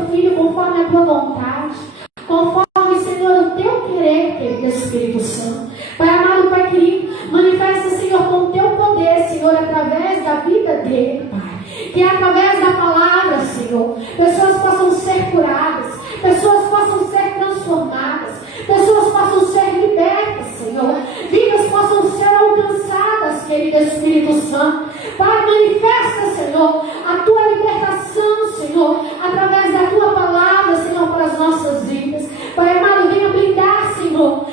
teu filho conforme a tua vontade, conforme, Senhor, o teu querer, querido Espírito Santo. Pai amado, Pai querido, manifesta, Senhor, com o teu poder, Senhor, através da vida dele, Pai. Que através da palavra, Senhor, pessoas possam ser curadas, pessoas possam ser transformadas, pessoas possam ser libertas, Senhor. Vidas possam ser alcançadas, querido Espírito Santo. Pai, manifesta, Senhor, a tua libertação, Senhor, através da tua palavra, Senhor, para as nossas vidas. Pai amado, venha blindar, Senhor,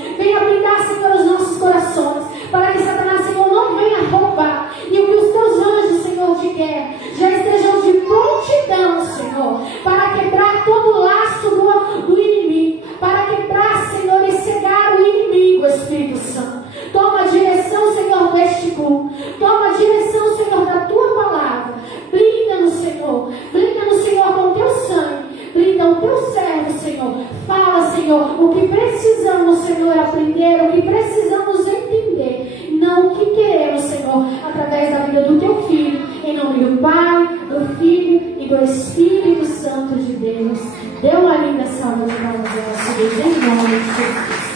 os nossos corações, para que Satanás, Senhor, não venha roubar, e que os teus anjos, Senhor, de guerra já estejam de prontidão, Senhor, para quebrar todo o laço do inimigo, para quebrar, Senhor, e cegar o inimigo, Espírito Santo. Toma a direção, Senhor, deste culto. Toma a direção, Senhor, da tua palavra. Blinda-nos, Senhor. Blinda-nos, Senhor, com o teu sangue. Blinda o teu servo, Senhor. Fala, Senhor, o que precisamos, Senhor, aprender, o que precisamos entender. Não o que queremos, Senhor, através da vida do teu Filho. Em nome do Pai, do Filho e do Espírito Santo de Deus. Dê uma linda salva de palmas ao nosso Deus, em nome de Jesus.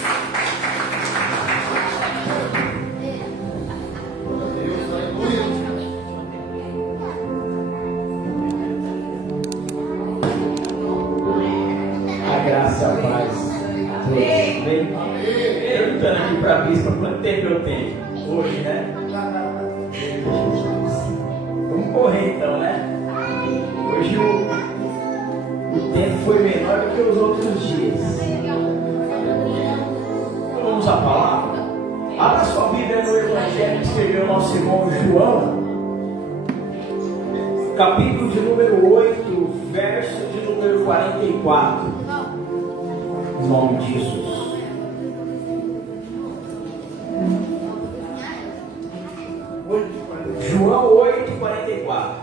Graça, a paz. Amém. Perguntando aqui para a bispa quanto tempo eu tenho hoje, né? Vamos correr então, né? Hoje o tempo foi menor do que os outros dias. Então vamos à palavra. Abra sua Bíblia no Evangelho que escreveu o nosso irmão João, capítulo de número 8, verso de número 44. Em nome de Jesus. João 8, 44.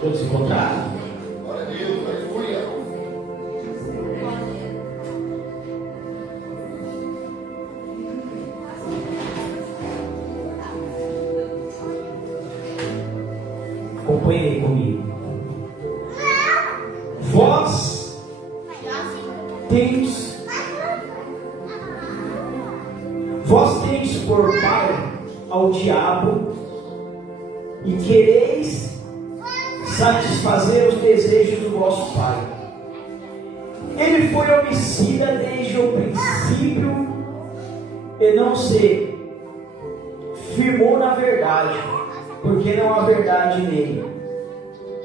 Todos encontraram? Glória a Deus, aleluia. Acompanhe comigo. Vós tendes por pai ao diabo e quereis satisfazer os desejos do vosso pai. Ele foi homicida desde o princípio e não se firmou na verdade, porque não há verdade nele.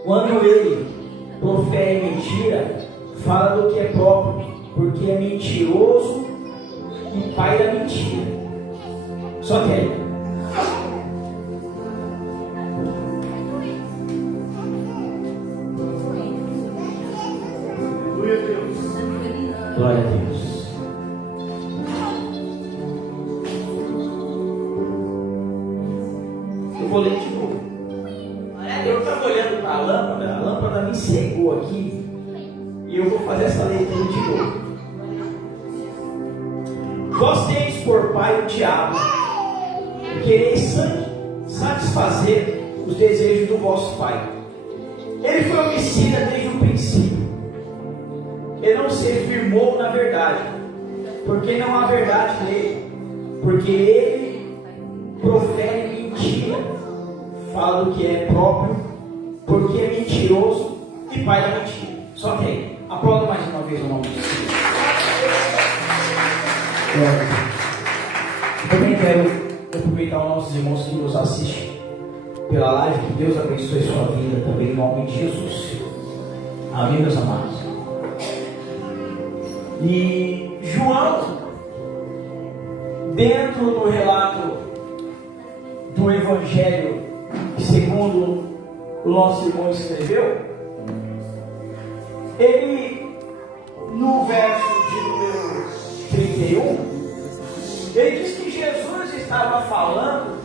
Quando ele profere mentira, fala do que é próprio, porque é mentiroso e pai da mentira. Só que aí, glória a Deus. Eu vou ler de novo. Eu estava olhando para a lâmpada me cegou aqui, e eu vou fazer essa leitura de novo. Vós tendes por pai o diabo, e quereis satisfazer os desejos do vosso pai. Ele foi homicida desde o princípio, e não se firmou na verdade, porque não há verdade nele, porque ele profere mentira, fala do que é próprio, porque é mentiroso e pai da mentira. Só que aí, aplauda mais uma vez o nome de Jesus. Eu também quero aproveitar os nossos irmãos que nos assistem pela live, que Deus abençoe sua vida também em nome de Jesus. Amém, meus amados. E João, dentro do relato do Evangelho segundo o nosso irmão escreveu, ele, no verso de número 31, ele diz que Jesus estava falando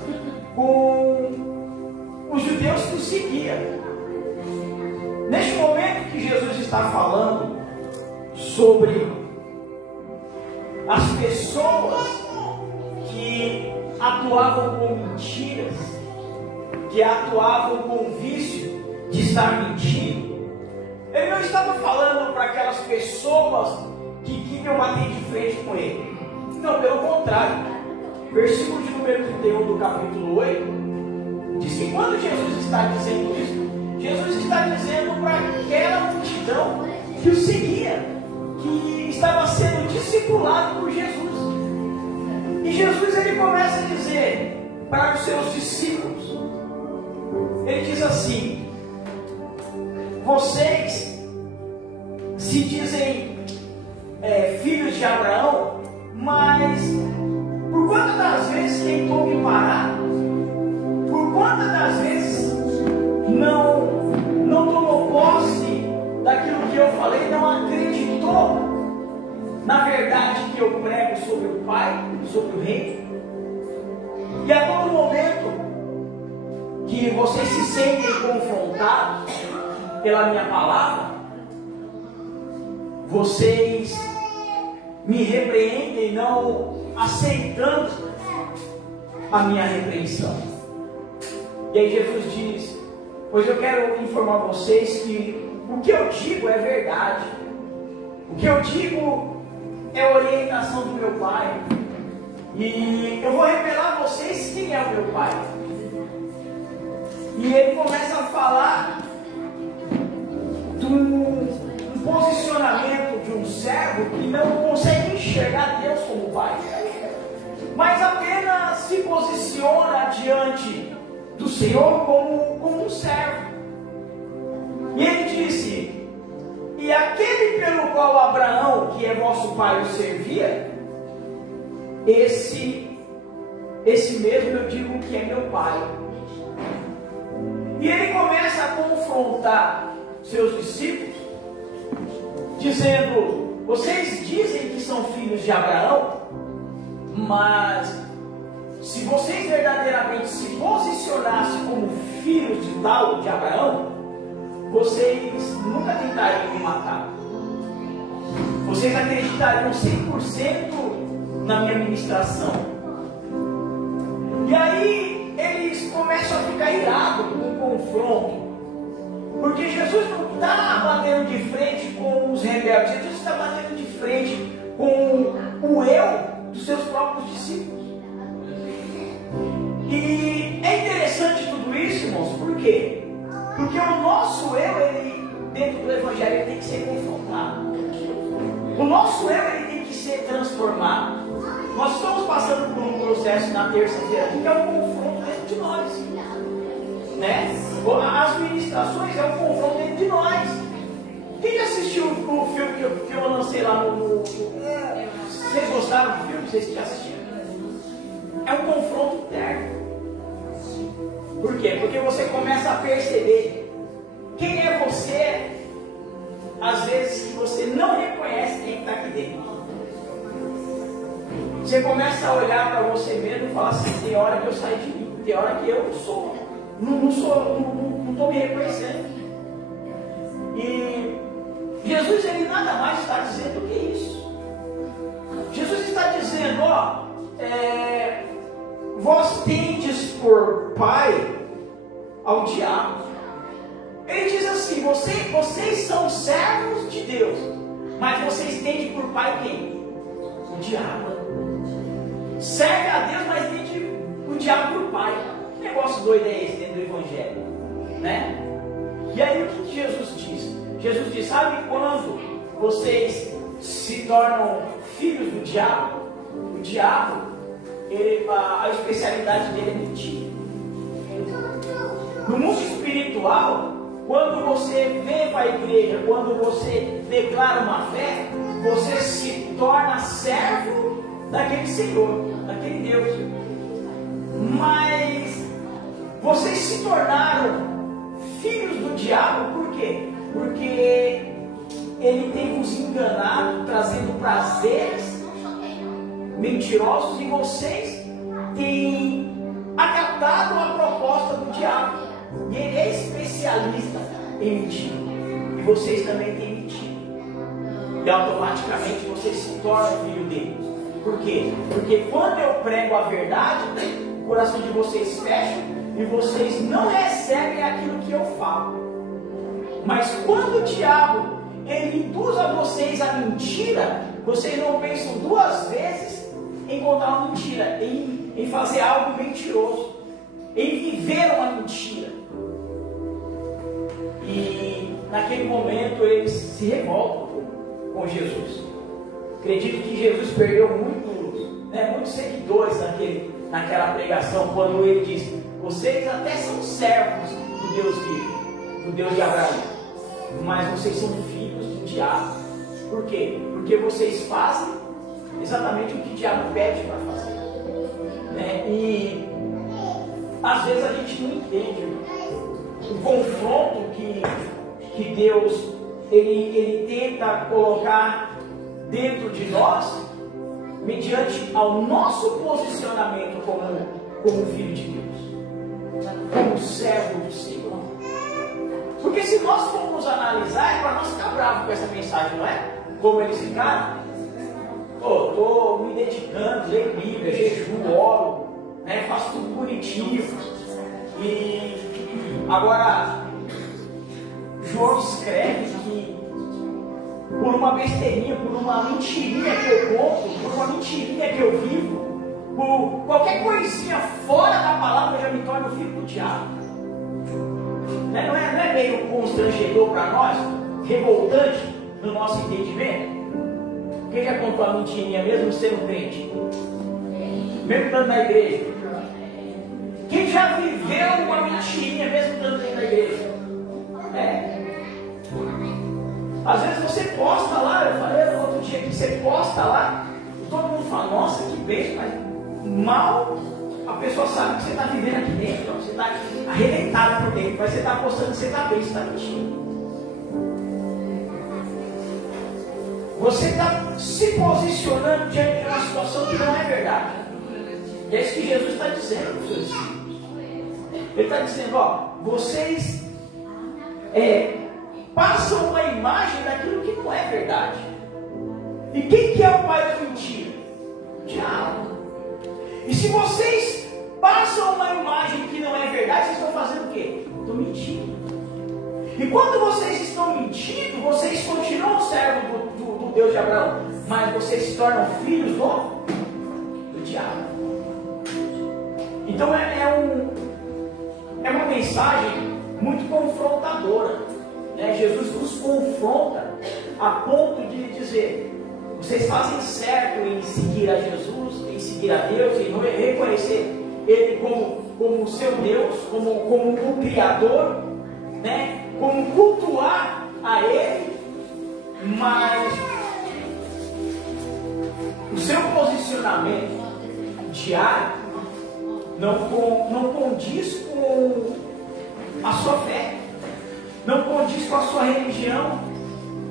com os judeus que o seguiam. Neste momento que Jesus está falando sobre as pessoas que atuavam com mentiras, que atuavam com o vício de estar mentindo, ele não estava falando para aquelas pessoas que queriam bater de frente com ele. Não, pelo contrário. Versículo de número 31 do capítulo 8 diz que quando Jesus está dizendo isso, Jesus está dizendo para aquela multidão que o seguia, que estava sendo discipulado por Jesus. E Jesus ele começa a dizer para os seus discípulos, ele diz assim: vocês se dizem filhos de Abraão, mas por quantas das vezes tentou me parar? Por quantas das vezes não tomou posse daquilo que eu falei, não acreditou na verdade que eu prego sobre o Pai, sobre o Reino? E a todo momento que vocês se sentem confrontados pela minha palavra, vocês me repreendem não aceitando a minha repreensão. E aí Jesus diz: pois eu quero informar vocês que o que eu digo é verdade, o que eu digo é orientação do meu Pai, e eu vou revelar a vocês quem é o meu Pai. E ele começa a falar de um posicionamento de um servo que não consegue enxergar Deus como Pai, mas apenas se posiciona diante do Senhor como um servo. E ele disse: e aquele pelo qual Abraão, que é vosso pai, o servia, esse mesmo eu digo que é meu pai. E ele começa a confrontar seus discípulos, dizendo: vocês dizem que são filhos de Abraão, mas se vocês verdadeiramente se posicionassem como filhos de tal de Abraão, vocês nunca tentariam me matar. Vocês acreditariam 100% na minha ministração. E aí eles começam a ficar irados com o confronto, porque Jesus não está batendo de frente com os rebeldes, Jesus está batendo de frente com o eu dos seus próprios discípulos. E é interessante tudo isso, irmãos, por quê? Porque o nosso eu, ele, dentro do Evangelho, ele tem que ser confrontado. O nosso eu, ele tem que ser transformado. Nós estamos passando por um processo na terça-feira que é um confronto dentro de nós, né? As ministrações é um confronto dentro de nós. Quem já assistiu o filme que eu lancei lá no... Vocês gostaram do filme? Vocês já assistiram? É um confronto interno. Por quê? Porque você começa a perceber quem é você, às vezes que você não reconhece quem está aqui dentro. Você começa a olhar para você mesmo e falar assim: tem hora que eu saio de mim, tem hora que eu não estou me reconhecendo. E Jesus, ele nada mais está dizendo do que isso. Jesus está dizendo: vós tendes por pai ao diabo. Ele diz assim: vocês são servos de Deus, mas vocês tendem por pai quem? O diabo. Serve a Deus, mas tende o diabo por pai. Que negócio doido é esse dentro do Evangelho, né? E aí o que Jesus diz? Jesus diz: sabe quando vocês se tornam filhos do diabo? O diabo, a especialidade dele é mentir. No mundo espiritual, quando você vem para a igreja, quando você declara uma fé, você se torna servo daquele Senhor, daquele Deus. Mas vocês se tornaram filhos do diabo, por quê? Porque ele tem vos enganado, trazendo prazeres mentirosos, e vocês têm acatado a proposta do diabo. E ele é especialista em mentir. E vocês também têm mentido. E automaticamente vocês se tornam filho dele. Por quê? Porque quando eu prego a verdade, o coração de vocês fecha e vocês não recebem aquilo que eu falo. Mas quando o diabo ele induz a vocês a mentira, vocês não pensam duas vezes em contar uma mentira, em fazer algo mentiroso, em viver uma mentira. E naquele momento eles se revoltam com Jesus. Acredito que Jesus perdeu muitos seguidores naquela pregação, quando ele disse: vocês até são servos do Deus vivo, do Deus de Abraão, mas vocês são filhos do diabo. Por quê? Porque vocês fazem exatamente o que o diabo pede para fazer, né? E às vezes a gente não entende o confronto que Deus ele tenta colocar dentro de nós, mediante ao nosso posicionamento como filho de Deus, como servo do Senhor. Porque se nós formos analisar, é para nós ficar bravos com essa mensagem, não é? Como eles ficaram. Estou me dedicando, leio Bíblia, jejum, oro, né? Faço tudo bonitinho. E agora João escreve que por uma besteirinha, por uma mentirinha que eu conto, por uma mentirinha que eu vivo, por qualquer coisinha fora da palavra, eu já me torno filho do diabo. Não é meio constrangedor para nós, revoltante no nosso entendimento? Quem já contou a mentirinha mesmo sendo crente? Mesmo estando na igreja? Quem já viveu uma mentirinha mesmo estando dentro da igreja? Às vezes você posta lá, eu falei no outro dia que você posta lá, e todo mundo fala: nossa, que beijo, mas mal a pessoa sabe que você está vivendo aqui dentro, você está arrebentado por dentro, mas você está postando que você está bem, você está mentindo. Você está se posicionando diante de uma situação que não é verdade. E é isso que Jesus está dizendo para os seus discípulos. Ele está dizendo: vocês passam uma imagem daquilo que não é verdade. E quem que é o pai da mentira? O diabo. E se vocês passam uma imagem que não é verdade, vocês estão fazendo o quê? Estão mentindo. E quando vocês estão mentindo, vocês continuam servos do Deus de Abraão, mas vocês se tornam filhos do diabo. Então é uma mensagem muito confrontadora, né? Jesus nos confronta a ponto de dizer: vocês fazem certo em seguir a Jesus, em seguir a Deus, em reconhecer Ele como o seu Deus, como o Criador, né? Como cultuar a Ele, mas o seu posicionamento diário não condiz com a sua fé, não condiz com a sua religião.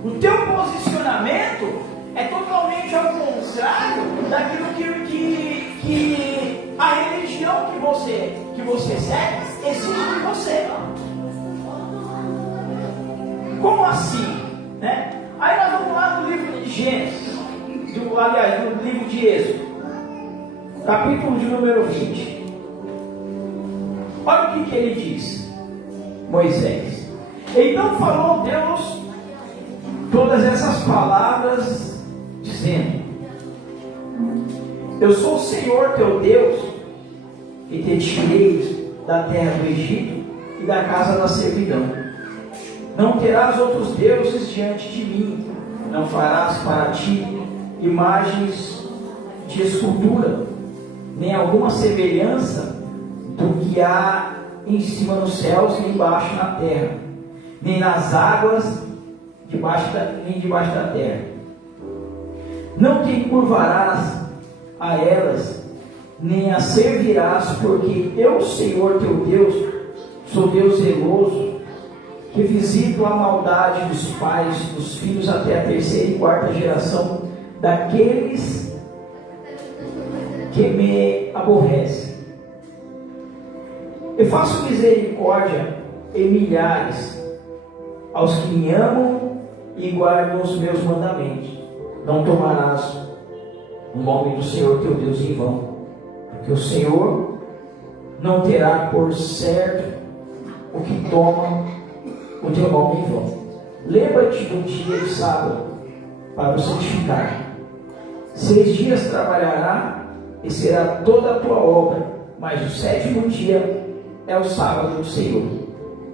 O teu posicionamento é totalmente ao contrário daquilo que a religião que você segue exige de você. Como assim? Né? Aí nós vamos lá no livro de Gênesis, no livro de Êxodo, capítulo de número 20. Olha o que ele diz, Moisés: então falou Deus todas essas palavras, dizendo: eu sou o Senhor teu Deus, que te tirei da terra do Egito e da casa da servidão. Não terás outros deuses diante de mim, não farás para ti imagens de escultura, nem alguma semelhança do que há em cima nos céus e embaixo na terra, nem nas águas nem debaixo da terra. Não te curvarás a elas, nem as servirás, porque eu, Senhor teu Deus, sou Deus zeloso, que visito a maldade dos pais, dos filhos até a terceira e quarta geração daqueles que me aborrecem. Eu faço misericórdia em milhares aos que me amam e guardam os meus mandamentos. Não tomarás o nome do Senhor teu Deus em vão, porque o Senhor não terá por certo o que toma o teu nome em vão. Lembra-te do dia de sábado para o santificar. 6 dias trabalhará e será toda a tua obra, mas o 7º dia é o sábado do Senhor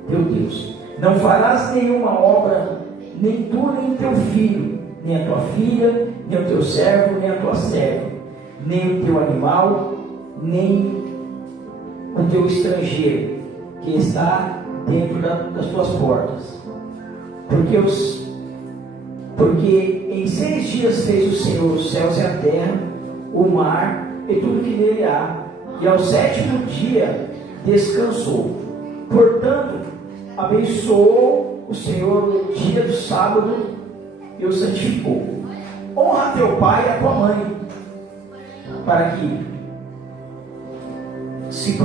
teu Deus. Não farás nenhuma obra, nem tu, nem teu filho, nem a tua filha, nem o teu servo, nem a tua serva, nem o teu animal, nem o teu estrangeiro que está dentro das tuas portas. Porque em 6 dias fez o Senhor os céus e a terra, o mar e tudo que nele há, e ao 7º dia descansou. Portanto, abençoou o Senhor o dia do sábado e o santificou. Honra teu pai e a tua mãe, para que se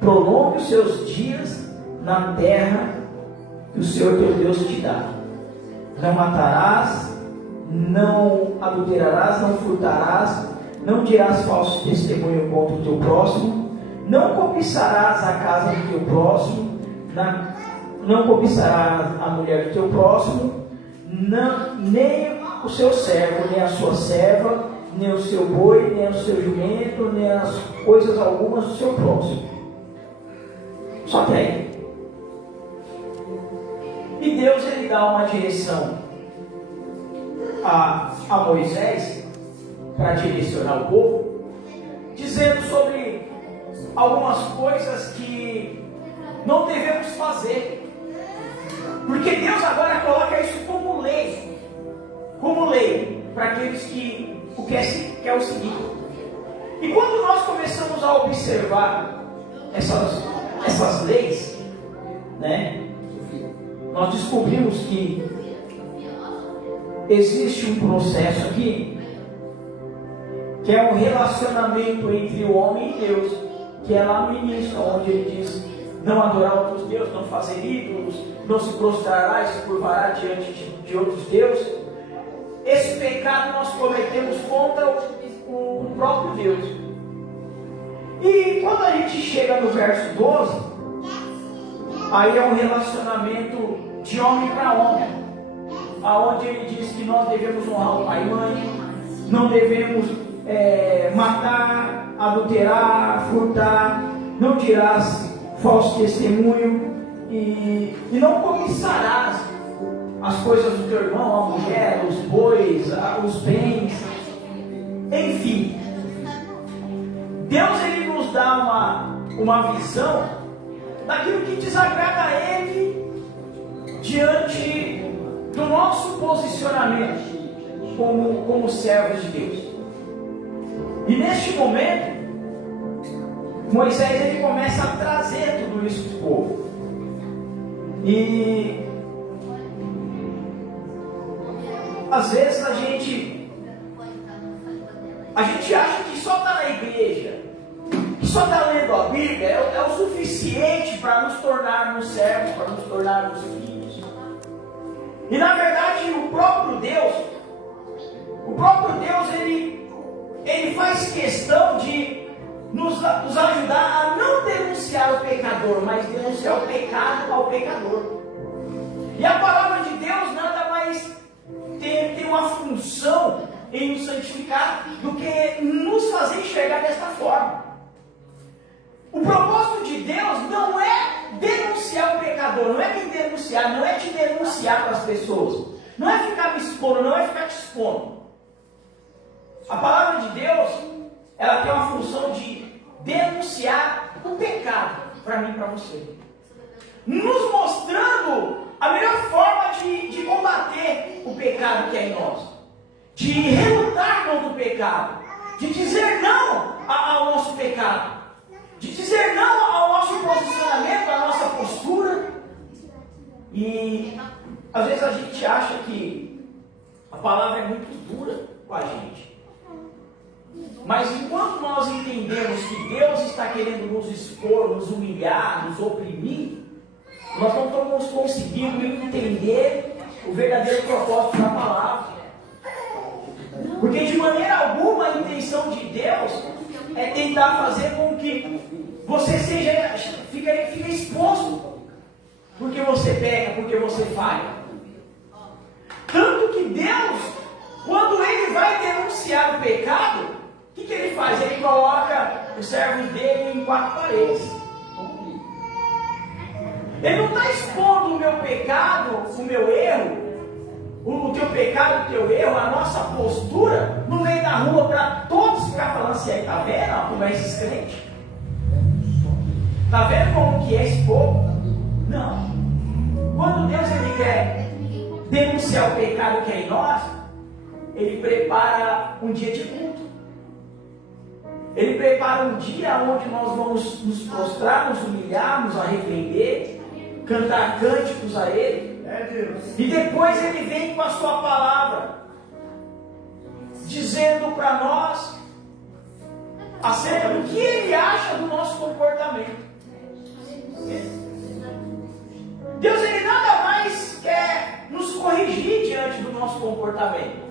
prolongue os seus dias na terra que o Senhor teu Deus te dá. Não matarás, não adulterarás, não furtarás, não dirás falso testemunho contra o teu próximo, não cobiçarás a casa do teu próximo, não cobiçarás a mulher do teu próximo, nem o seu servo, nem a sua serva, nem o seu boi, nem o seu jumento, nem as coisas algumas do seu próximo. Só até aí. E Deus, ele dá uma direção a Moisés para direcionar o povo, dizendo sobre algumas coisas que não devemos fazer, porque Deus agora coloca isso como lei para aqueles que quer o seguinte. E quando nós começamos a observar essas leis, né, nós descobrimos que existe um processo aqui, que é um relacionamento entre o homem e Deus, que é lá no início, onde ele diz: não adorar outros deuses, não fazer ídolos, não se prostrará e se curvará diante de outros deuses. Esse pecado nós cometemos contra o próprio Deus. E quando a gente chega no verso 12, aí é um relacionamento de homem para homem, aonde ele diz que nós devemos honrar o pai e mãe, não devemos matar, adulterar, furtar, não dirás falso testemunho, e não cobiçarás as coisas do teu irmão, a mulher, os bois, os bens, enfim. Deus, ele nos dá uma visão daquilo que desagrada a ele diante do nosso posicionamento como servos de Deus. E neste momento, Moisés, ele começa a trazer tudo isso para o povo. E às vezes a gente acha que só está na igreja, que só está lendo a Bíblia é o suficiente para nos tornarmos servos, para nos tornarmos filhos. E na verdade o próprio Deus, ele faz questão de nos ajudar a não denunciar o pecador, mas denunciar o pecado ao pecador. E a palavra de Deus nada mais tem uma função em nos santificar do que nos fazer enxergar desta forma. O propósito de Deus não é denunciar o pecador, não é me denunciar, não é te denunciar para as pessoas, não é ficar me expondo, não é ficar te expondo. A palavra de Deus, ela tem uma função de denunciar o pecado para mim e para você, nos mostrando a melhor forma de combater o pecado que é em nós, de relutar contra o pecado, de dizer não ao nosso pecado, de dizer não ao nosso posicionamento, à nossa postura. E às vezes a gente acha que a palavra é muito dura com a gente. Mas enquanto nós entendemos que Deus está querendo nos expor, nos humilhar, nos oprimir, nós não estamos conseguindo entender o verdadeiro propósito da palavra. Porque de maneira alguma Deus é tentar fazer com que você fica exposto, porque você peca, porque você falha. Tanto que Deus, quando Ele vai denunciar o pecado, o que Ele faz? Ele coloca os servos dele em 4 paredes. Ele não está expondo o meu pecado, o meu erro, o teu pecado, o teu erro, a nossa postura no meio da rua para todos ficar falando assim, aí tá vendo, ó, como é esses crentes? Tá vendo como que é esse povo? Não. Quando Deus ele quer denunciar o pecado que é em nós, Ele prepara um dia de culto. Ele prepara um dia onde nós vamos nos prostrar, nos humilhar, nos arrepender, cantar cânticos a Ele. E depois Ele vem com a sua palavra, dizendo para nós acerca do que Ele acha do nosso comportamento. Deus ele nada mais quer nos corrigir diante do nosso comportamento.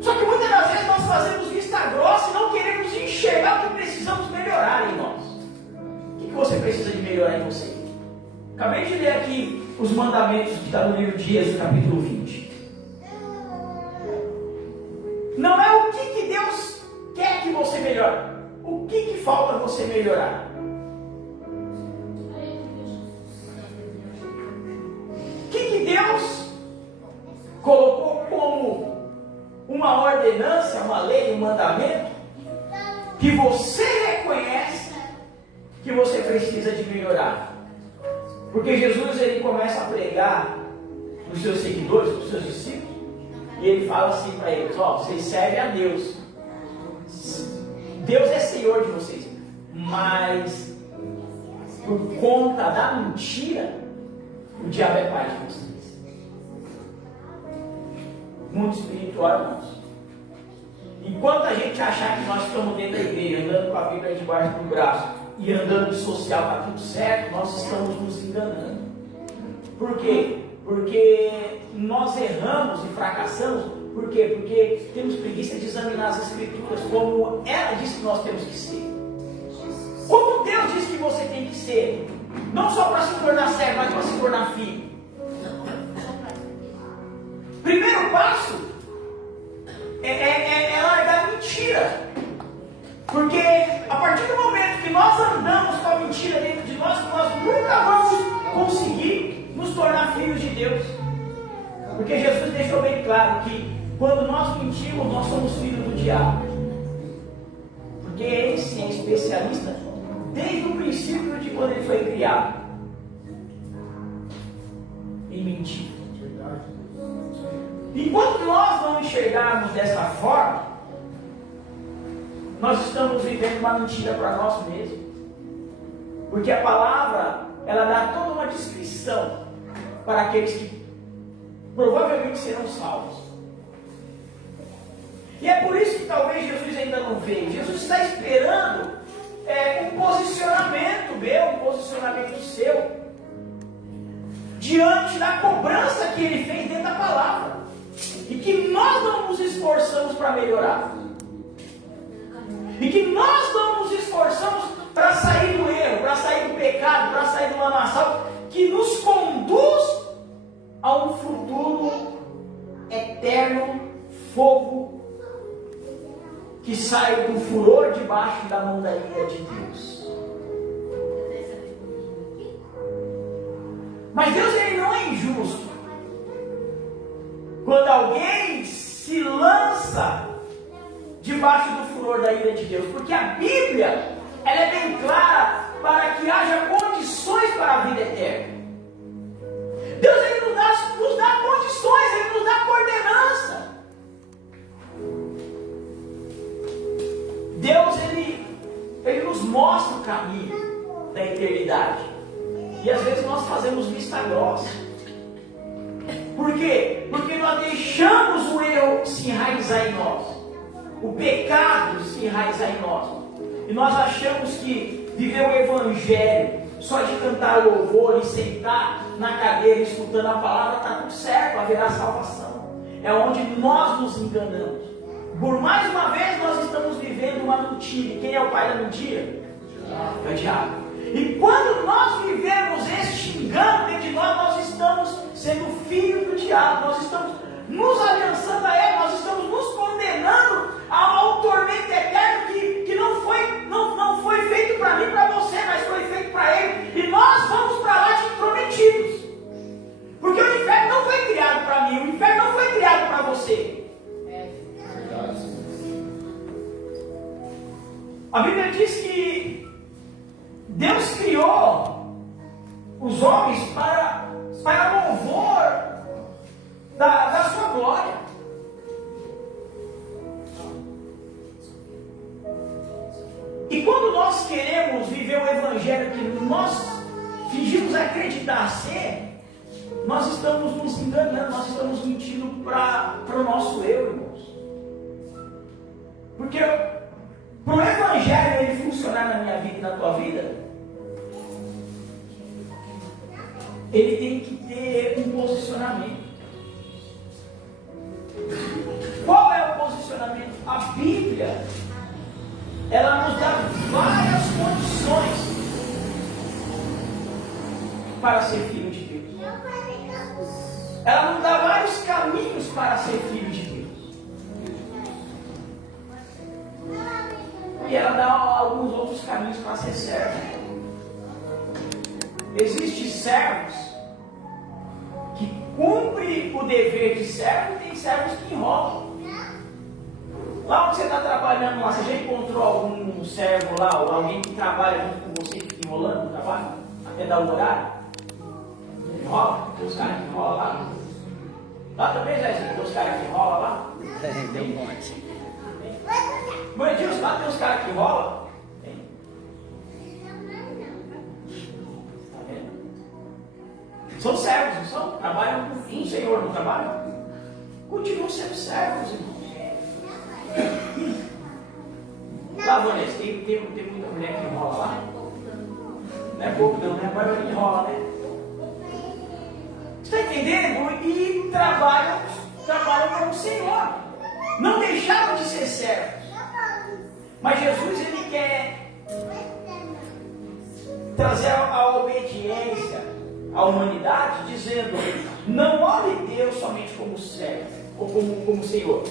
Só que muitas das vezes nós fazemos vista grossa e não queremos enxergar o que precisamos melhorar em nós. O que você precisa de melhorar em você? Acabei de ler aqui os mandamentos que está no livro de Êxodo, capítulo 20. Não é o que Deus quer que você melhore. O que falta você melhorar? O que Deus colocou como uma ordenança, uma lei, um mandamento, que você reconhece que você precisa de melhorar? Porque Jesus ele começa a pregar para os seus seguidores, para os seus discípulos, e ele fala assim para eles: ó, vocês servem a Deus, Deus é Senhor de vocês, mas por conta da mentira, o diabo é pai de vocês. Mundo espiritual, irmãos. Enquanto a gente achar que nós estamos dentro da igreja, andando com a Bíblia debaixo do braço e andando de social, está tudo certo, nós estamos nos enganando. Por quê? Porque nós erramos e fracassamos. Por quê? Porque temos preguiça de examinar as Escrituras como ela diz que nós temos que ser. Como Deus diz que você tem que ser. Não só para se tornar servo, mas para se tornar filho. Primeiro passo é largar a mentira. Porque a partir do momento que nós andamos com a mentira dentro de nós nunca vamos conseguir nos tornar filhos de Deus. Porque Jesus deixou bem claro que quando nós mentimos, nós somos filhos do diabo. Porque ele sim é especialista desde o princípio de quando ele foi criado em mentir. Enquanto nós não enxergarmos dessa forma, nós estamos vivendo uma mentira para nós mesmos. Porque a palavra, ela dá toda uma descrição para aqueles que provavelmente serão salvos. E é por isso que talvez Jesus ainda não veio. Jesus está esperando um posicionamento meu, um posicionamento seu, diante da cobrança que ele fez dentro da palavra. E que nós não nos esforçamos para melhorar. E que nós não nos esforçamos para sair do erro, para sair do pecado, para sair do lamaçal, que nos conduz a um futuro eterno, fogo, que sai do furor debaixo da mão da ira de Deus. Mas Deus ele não é injusto. Quando alguém se lança debaixo do furor da ira de Deus, porque a Bíblia ela é bem clara para que haja condições para a vida eterna. Deus ele nos dá condições, ele nos dá coordenança. Deus ele nos mostra o caminho da eternidade. E às vezes nós fazemos vista grossa. Por quê? Porque nós deixamos o erro se enraizar em nós. O pecado se enraizar em nós. E nós achamos que viver o Evangelho, só de cantar louvor e sentar na cadeira escutando a palavra, está tudo certo, haverá salvação. É onde nós nos enganamos. Por mais uma vez nós estamos vivendo uma mentira. E quem é o pai da mentira? É o diabo. E quando nós vivemos este engano dentro de nós, nós estamos sendo filhos do diabo, nós estamos nos aliançando a ele, nós estamos nos condenando ao tormento eterno que não foi feito para mim, para você, mas foi feito para ele. E nós vamos para lá de intrometidos. Porque o inferno não foi criado para mim, o inferno não foi criado para você. A Bíblia diz que Deus criou os homens para louvor da sua glória. E quando nós queremos viver o evangelho que nós fingimos acreditar ser, nós estamos nos enganando, nós estamos mentindo para o nosso eu, irmãos. Porque para o evangelho ele funcionar na minha vida e na tua vida, ele tem que ter um posicionamento. Qual é o posicionamento? A Bíblia, ela nos dá várias condições para ser filho de Deus. Ela nos dá vários caminhos para ser filho de Deus. E ela dá alguns outros caminhos para ser servo. Existem servos que cumprem o dever de servo e tem servos que enrolam. Lá onde você está trabalhando, lá, você já encontrou algum servo lá, ou alguém que trabalha junto com você que fica enrolando no trabalho, até dar o horário? Enrola? Tem os caras que enrolam lá? Lá também, Zezinho, tem os caras que enrolam lá? Tem um monte. Bandidos, lá tem os caras que enrolam? Tem. Tá vendo? São servos, não são? Trabalham com o Senhor, não trabalham? Continuam sendo servos, irmãos. Lá, Vanessa, tem muita mulher que enrola lá? Não é pouco não, né? A maioria enrola, né? Você está entendendo? E trabalham com o Senhor. Não deixaram de ser servos. Mas Jesus, ele quer trazer a obediência à humanidade, dizendo: não olhe Deus somente como servo, ou como Senhor.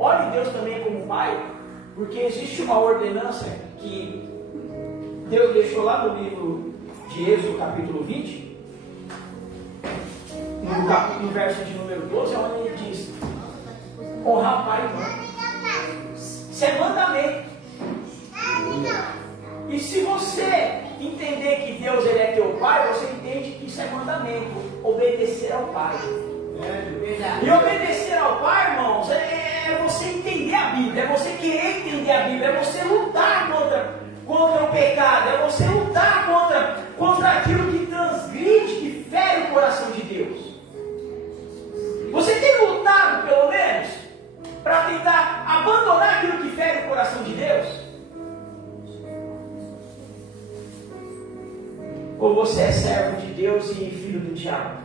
Olhe Deus também como Pai, porque existe uma ordenança que Deus deixou lá no livro de Êxodo, capítulo 20, no verso de número 12, onde ele diz: honrar pai e mãe. Isso é mandamento. E se você entender que Deus ele é teu pai, você entende que isso é mandamento. Obedecer ao pai. E obedecer ao pai, irmãos, é você entender a Bíblia, é você querer entender a Bíblia, é você lutar contra o pecado, é você lutar contra aquilo que transgride, que fere o coração de Deus. Você tem lutado, pelo menos, para tentar abandonar aquilo que fere o coração de Deus? Ou você é servo de Deus e filho do diabo?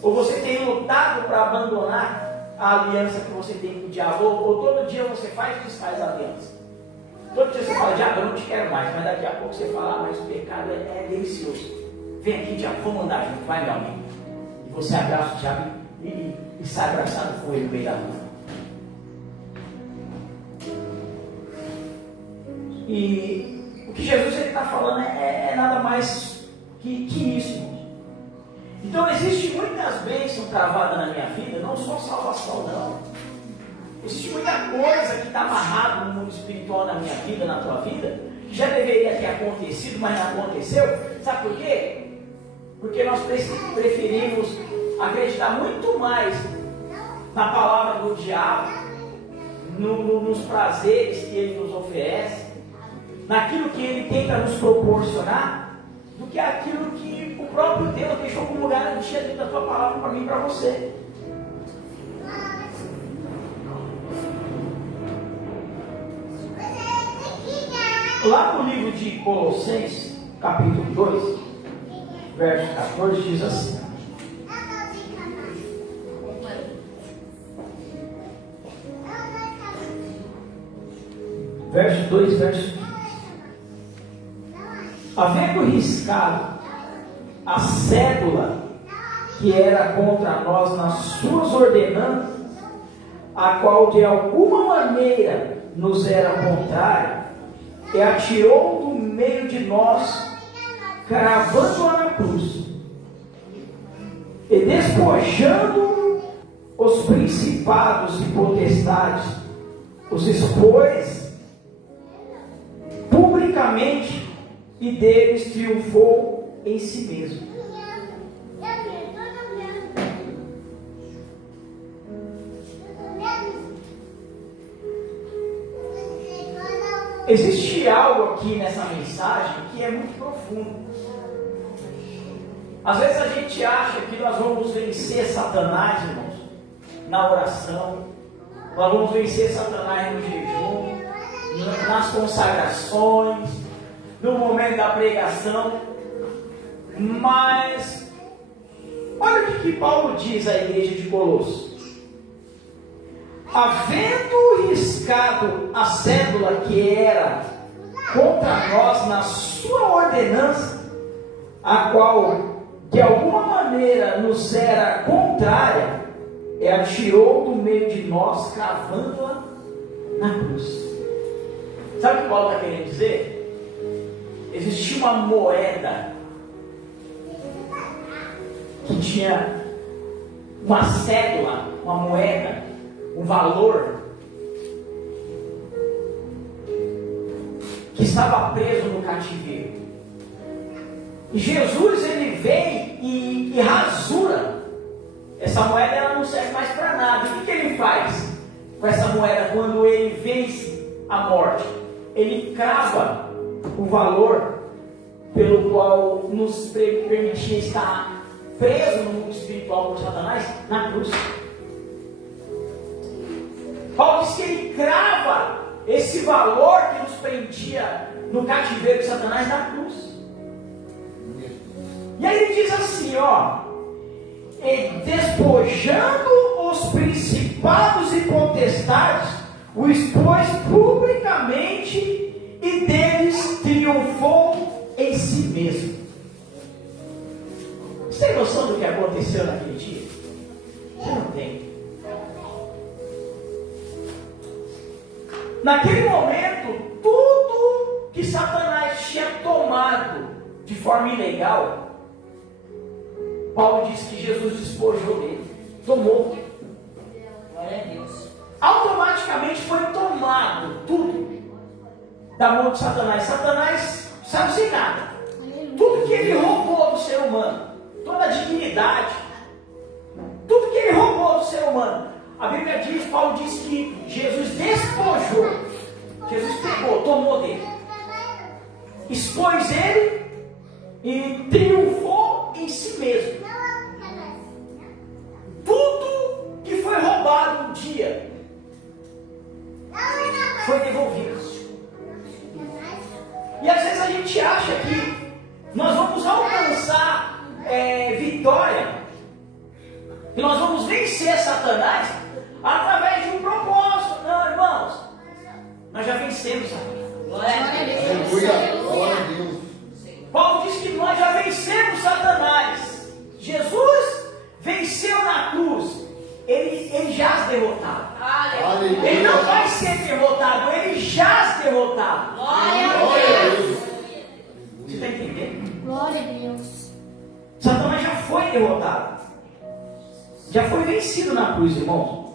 Ou você tem lutado para abandonar a aliança que você tem com o diabo? Ou todo dia você faz e desfaz a aliança? Todo dia você fala: diabo, eu não te quero mais. Mas daqui a pouco você fala: mas o pecado é delicioso. Vem aqui, diabo, vamos andar junto, vai, meu amigo. E você abraça o diabo e sai abraçado com ele no meio da rua. E o que Jesus está falando é nada mais que isso, irmão. Então existe muitas bênçãos travadas na minha vida, não só salvação, não. Existe muita coisa que está amarrada no mundo espiritual na minha vida, na tua vida, que já deveria ter acontecido, mas não aconteceu. Sabe por quê? Porque nós preferimos acreditar muito mais na palavra do diabo, nos prazeres que ele nos oferece, naquilo que ele tenta nos proporcionar, do que aquilo que o próprio Deus deixou como garantia dentro da tua palavra para mim e para você. Lá no livro de Colossenses, capítulo 2, verso 14, diz assim: verso 2, verso 15. Havendo riscado a cédula que era contra nós nas suas ordenanças, a qual de alguma maneira nos era contrária, e atirou do meio de nós, cravando-a na cruz, e despojando os principados e potestades, os expôs publicamente, e deles triunfou em si mesmo. Existe algo aqui nessa mensagem que é muito profundo. Às vezes a gente acha que nós vamos vencer Satanás, irmãos, na oração, nós vamos vencer Satanás no jejum, nas consagrações, no momento da pregação, mas olha o que Paulo diz à igreja de Colossos: havendo riscado a cédula que era contra nós na sua ordenança, a qual de alguma maneira nos era contrária, e atirou do meio de nós, cravando-a na cruz. Sabe o que Paulo está querendo dizer? Existia uma moeda que tinha uma cédula, uma moeda, um valor que estava preso no cativeiro. E Jesus, ele vem e rasura essa moeda. Ela não serve mais para nada. O que ele faz com essa moeda quando ele vence a morte? Ele crava o valor pelo qual nos permitia estar preso no mundo espiritual por Satanás na cruz. Paulo diz que ele crava esse valor que nos prendia no cativeiro de Satanás na cruz. E aí ele diz assim, ó: e despojando os principados e potestades, o expôs publicamente, e deles triunfou em si mesmo. Você tem noção do que aconteceu naquele dia? Você não tem. Naquele momento, tudo que Satanás tinha tomado de forma ilegal, Paulo diz que Jesus despojou dele, tomou. Glória a Deus. Automaticamente foi tomado tudo da mão de Satanás. Satanás sabe sem nada. Tudo que ele roubou do ser humano, toda a dignidade, tudo que ele roubou do ser humano, a Bíblia diz, Paulo diz que Jesus despojou. Jesus pegou, tomou dele, expôs ele e triunfou em si mesmo. Tudo que foi roubado um dia foi devolvido. E às vezes a gente acha que nós vamos alcançar vitória, que nós vamos vencer Satanás através de um propósito. Não, irmãos, nós já vencemos Satanás. Glória a Deus. Paulo diz que nós já vencemos Satanás. Jesus venceu na cruz. Ele jaz derrotado. Ele não vai ser derrotado, ele jaz derrotado. Glória a Deus. Você está entendendo? Glória a Deus. Satanás já foi derrotado. Já foi vencido na cruz, irmãos.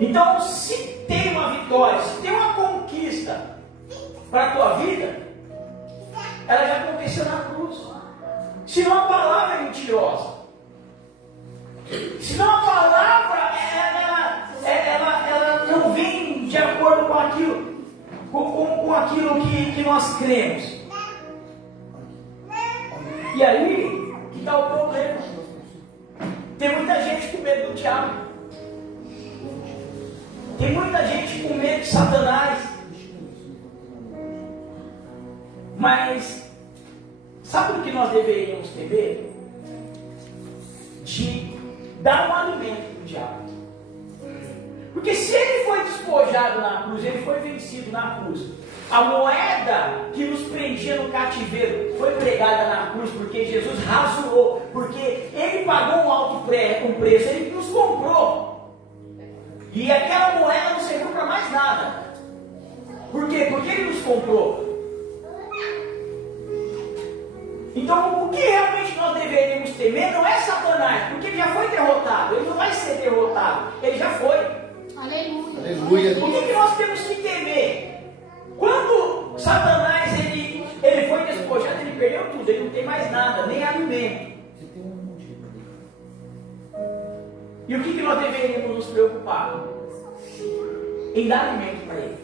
Então, se tem uma vitória, se tem uma conquista para a tua vida, ela já aconteceu na cruz. Senão a palavra é mentirosa. Senão a palavra ela não vem de acordo com aquilo, com aquilo que nós cremos. E aí que está o problema. Tem muita gente com medo do diabo. Tem muita gente com medo de Satanás. Mas sabe o que nós deveríamos ter medo? De dar um alimento para o diabo. Porque se ele foi foi despojado na cruz, ele foi vencido na cruz. A moeda que nos prendia no cativeiro foi pregada na cruz, porque Jesus rasurou, porque ele pagou um alto preço, ele nos comprou. E aquela moeda não serviu para mais nada. Por quê? Porque ele nos comprou. Então, o que realmente nós deveríamos temer não é Satanás, porque ele já foi derrotado, ele não vai ser derrotado, ele já foi. Aleluia. Aleluia. O que nós temos que temer? Quando Satanás ele foi despojado, ele perdeu tudo, ele não tem mais nada, nem alimento. E o que nós deveríamos nos preocupar? Em dar alimento para ele.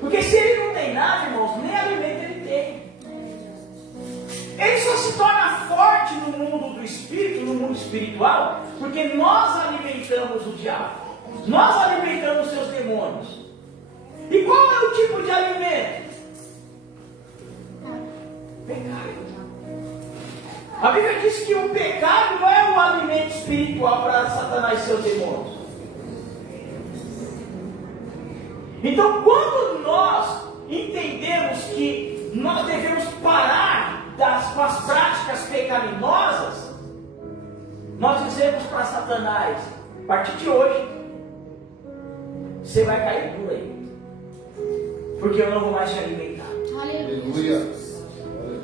Porque se ele não tem nada, irmãos, nem alimento ele tem. Ele só se torna forte no mundo do espírito, no mundo espiritual, porque nós alimentamos o diabo. Nós alimentamos seus demônios. E qual é o tipo de alimento? Pecado. A Bíblia diz que o pecado não é um alimento espiritual para Satanás e seus demônios. Então, quando nós entendemos que nós devemos parar com as práticas pecaminosas, nós dizemos para Satanás: a partir de hoje, você vai cair duro aí, porque eu não vou mais te alimentar. Aleluia.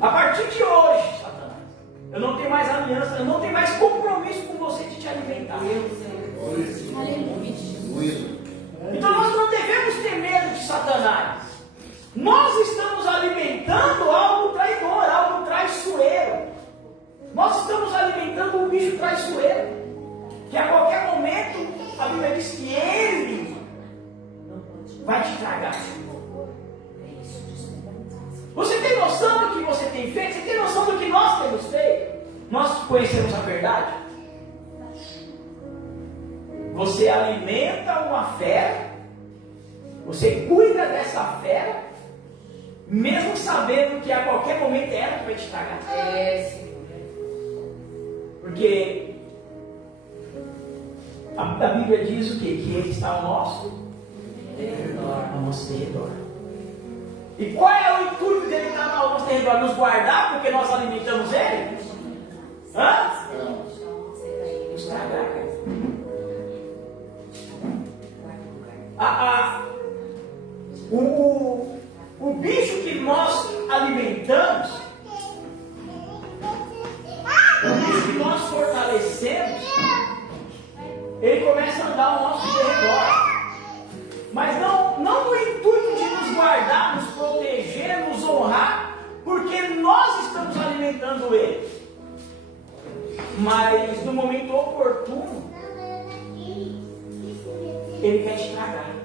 A partir de hoje, Satanás, eu não tenho mais aliança, eu não tenho mais compromisso com você de te alimentar. Aleluia. Então nós não devemos ter medo de Satanás. Nós estamos alimentando algo traidor, algo traiçoeiro. Nós estamos alimentando um bicho traiçoeiro, que a qualquer momento a Bíblia diz que ele vai te tragar. Você tem noção do que você tem feito? Você tem noção do que nós temos feito? Nós conhecemos a verdade. Você alimenta uma fera, você cuida dessa fera, mesmo sabendo que a qualquer momento é ela que vai te tragar. Porque a Bíblia diz o quê? Que ele está ao nosso redor. E qual é o intuito dele estar ao nosso redor? Nos guardar porque nós alimentamos ele? Hã? Nos tragar. O bicho que nós alimentamos, o bicho que nós fortalecemos, ele começa a andar ao nosso redor. Mas não no intuito de nos guardar, nos proteger, nos honrar, porque nós estamos alimentando ele. Mas no momento oportuno, ele quer te tragar.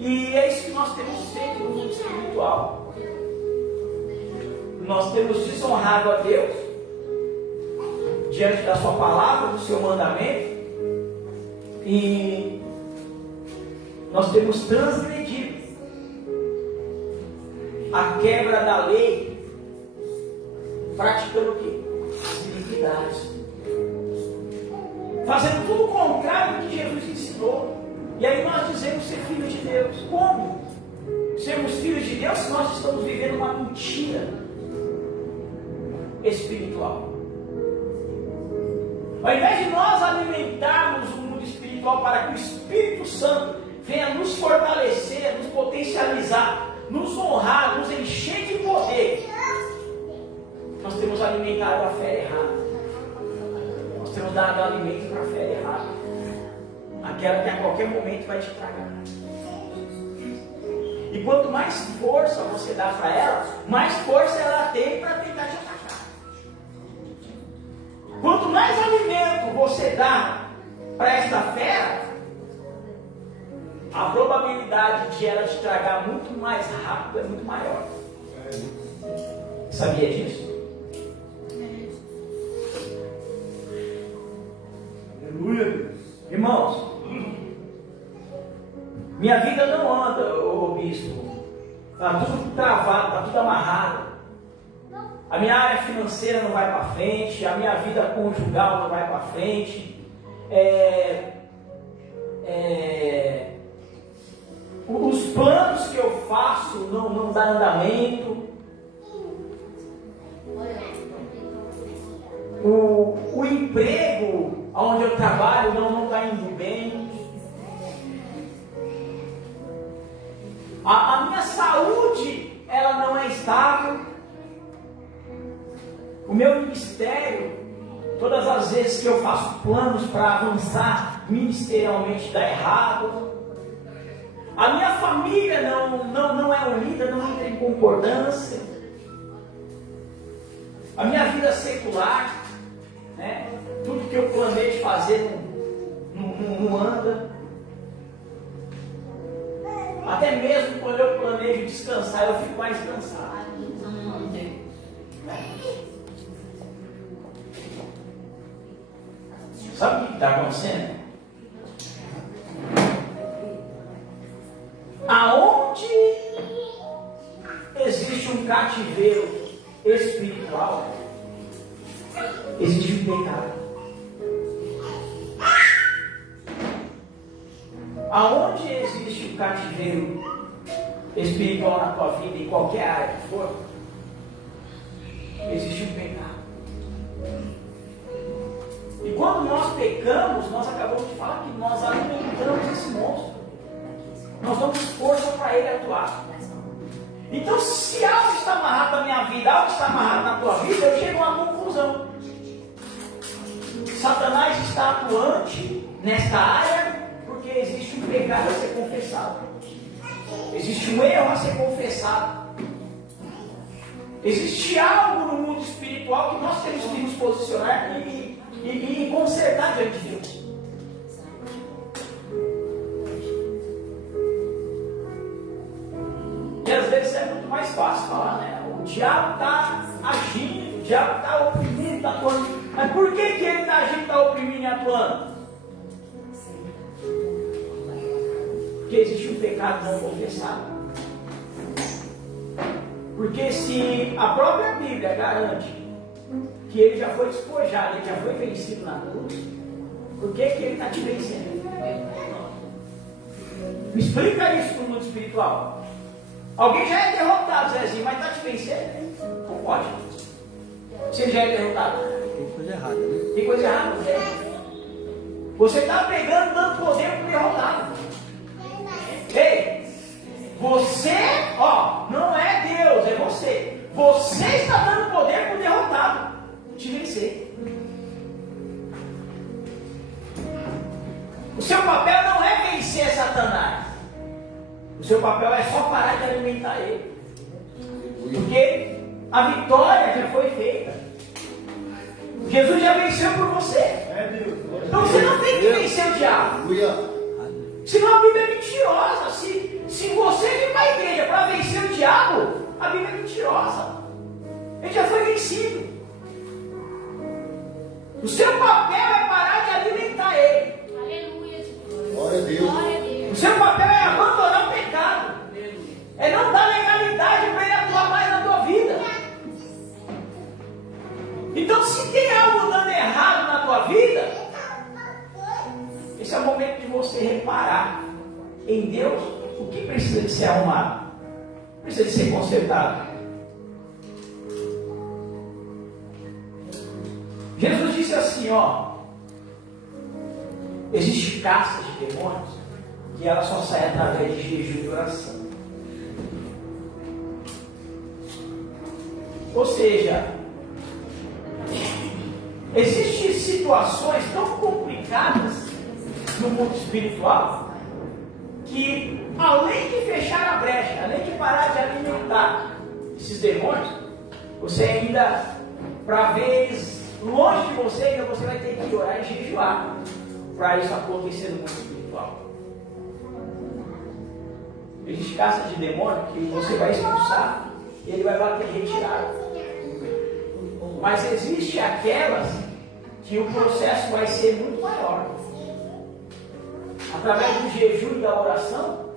E é isso que nós temos feito no mundo espiritual. Nós temos desonrado a Deus diante da sua palavra, do seu mandamento, e nós temos transgredido a quebra da lei, praticando o quê? As iniquidades, fazendo tudo o contrário do que Jesus ensinou. E aí nós dizemos ser filhos de Deus. Como sermos filhos de Deus se nós estamos vivendo uma mentira espiritual? Ao invés de nós alimentarmos o mundo espiritual para que o Espírito Santo venha nos fortalecer, nos potencializar, nos honrar, nos encher de poder, nós temos alimentado a fé errada. Nós temos dado alimento para a fé errada. Aquela que a qualquer momento vai te tragar. E quanto mais força você dá para ela, mais força ela tem para tentar te atacar. Quanto mais alimento você dá para esta fera, a probabilidade de ela te tragar muito mais rápido é muito maior. Sabia disso? Aleluia. Irmãos, minha vida não anda, ô bispo. Está tudo travado, está tudo amarrado. A minha área financeira não vai para frente, a minha vida conjugal não vai para frente. espaço não dá andamento. O emprego onde eu trabalho não está indo bem. A minha saúde, ela não é estável. O meu ministério, todas as vezes que eu faço planos para avançar ministerialmente, dá errado. A minha família não é unida, não entra em concordância. A minha vida secular, né? Tudo que eu planejo fazer não anda. Até mesmo quando eu planejo descansar, eu fico mais cansado. Sabe o que está acontecendo? Aonde existe um cativeiro espiritual, existe um pecado. Aonde existe um cativeiro espiritual na tua vida, em qualquer área que for, existe um pecado. E quando nós pecamos, nós acabamos de falar que nós alimentamos esse monstro. Nós damos força para ele atuar. Então, se algo está amarrado na minha vida, algo está amarrado na tua vida, eu chego a uma conclusão. Satanás está atuante nesta área porque existe um pecado a ser confessado. Existe um erro a ser confessado. Existe algo no mundo espiritual que nós temos que nos posicionar e consertar diante de Deus. E às vezes é muito mais fácil falar, né? O diabo está agindo, o diabo está oprimindo, está atuando. Mas por que ele está agindo, está oprimindo e atuando? Porque existe um pecado não confessado. Porque se a própria Bíblia garante que ele já foi despojado, ele já foi vencido na cruz, por que ele está te vencendo? Me explica isso no mundo espiritual. Alguém já é derrotado, Zezinho, mas está te vencendo? Não pode. Se ele já é derrotado. Tem coisa errada, né? Tem coisa errada com você. Você está pegando, dando poder para o derrotado. Ei, você, não é Deus, é você. Você está dando poder para o derrotado te vencer. O seu papel não é vencer Satanás. O seu papel é só parar de alimentar ele. Porque a vitória já foi feita. Jesus já venceu por você. Então você não tem que vencer o diabo. Senão a Bíblia é mentirosa. Se você vir para a igreja para vencer o diabo, a Bíblia é mentirosa. Ele já foi vencido. O seu papel é parar de alimentar ele. Aleluia. Glória a Deus. Glória a Deus. O seu papel é abandonar o pecado. É não dar legalidade para ele atuar mais na tua vida. Então, se tem algo dando errado na tua vida, esse é o momento de você reparar em Deus o que precisa de ser arrumado, precisa de ser consertado. Jesus disse assim, existe caça de demônios que ela só sai através de jejum e oração. Ou seja, existem situações tão complicadas no mundo espiritual que, além de fechar a brecha, além de parar de alimentar esses demônios, você ainda, para ver eles longe de você, ainda você vai ter que orar e jejuar para isso acontecer no mundo espiritual. Existe caça de demônio que você vai expulsar e ele vai bater retirada. Mas existe aquelas que o processo vai ser muito maior. Através do jejum e da oração,